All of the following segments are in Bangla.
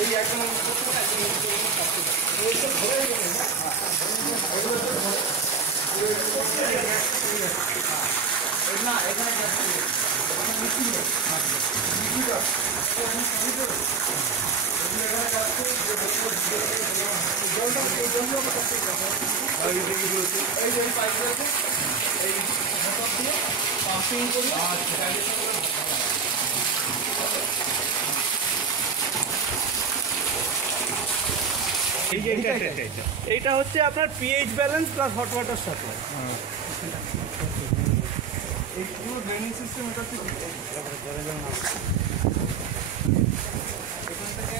এই একদম না এখানে পাম্পিং করি এইটা হচ্ছে আপনার pH balance plus hot water supply. এই পুরো ড্রেনিং সিস্টেম এটা হচ্ছে এখান থেকে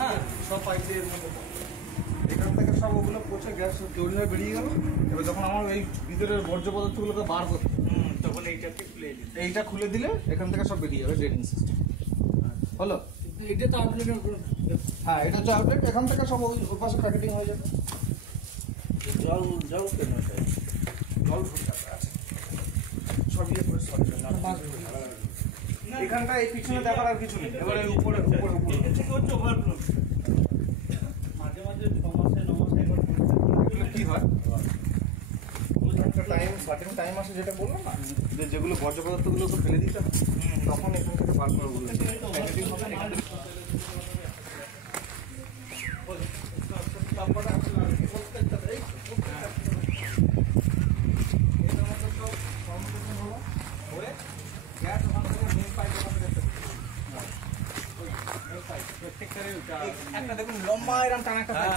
হ্যাঁ সব পাইপ দিয়ে এখান থেকে সব ওগুলো পচে গ্যাস তৈরি হয়ে বেরিয়ে গেল। এবার যখন আমার এই ভিতরের বর্জ্য পদার্থগুলোকে বার করতে তখন এইটা খুলে দিলে এখান থেকে সব বেরিয়ে যাবে ড্রেনিং সিস্টেম। হলো এটা তো আউটলেট, হ্যাঁ এটা হচ্ছে আউটলেট। এখান থেকে সব ওই পাশে প্যাকেটিং হয়ে যাবে। জল জল কেন জল আছে সব ইয়ে করে সব এখানটা এই পিছনে দেখার আর কিছু নেই। এবারে উপরে উপরে উপরে হচ্ছে ওভারফ্লো। মাঝে মাঝে 6 মাসে 9 মাসে একবার কি হয় একটা টাইম সার্টেন টাইম আসে যেটা বললাম না যে যেগুলো বর্জ্য পদার্থগুলো তো ফেলে দিতে হবে তখন এখান থেকে বার করে বললেন প্যাকেটিং হবে না। একটা দেখুন লম্বা এরকম টানা একটা পাইপ,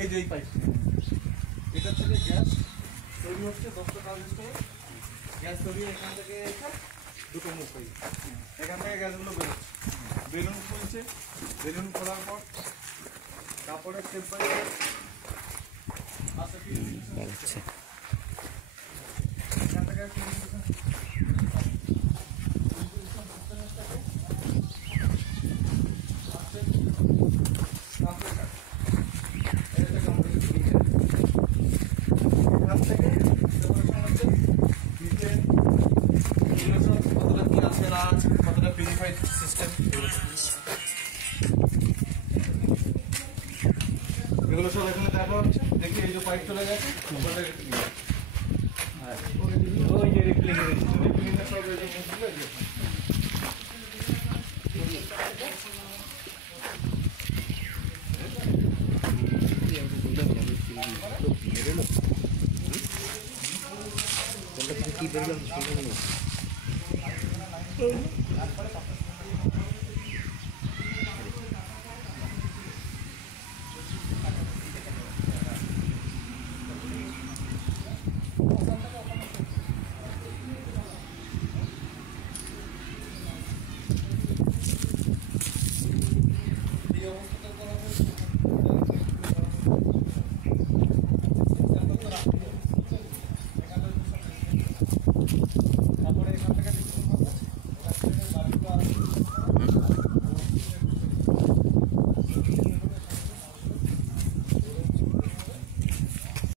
এই যে এই পাইপ এটা থেকে গ্যাস তৈরি হচ্ছে 10টা ট্রানজিস্টর গ্যাস তৈরি এখান থেকে দুটো মুখ হয়ে এখান থেকে গ্যাসগুলো বেরোচ্ছে। বেলুন খুলছে, বেলুন খোলার পর কাপড়ের স্টেপ বাই স্টেপ এখান থেকে কতটা পিউরিফাইড সিস্টেম এগুলো সব এখানে দেখা হচ্ছে। দেখি এই যে পাইপ চলে গেছে ওই যে রিক্লিনের সব এই যে মুখগুলো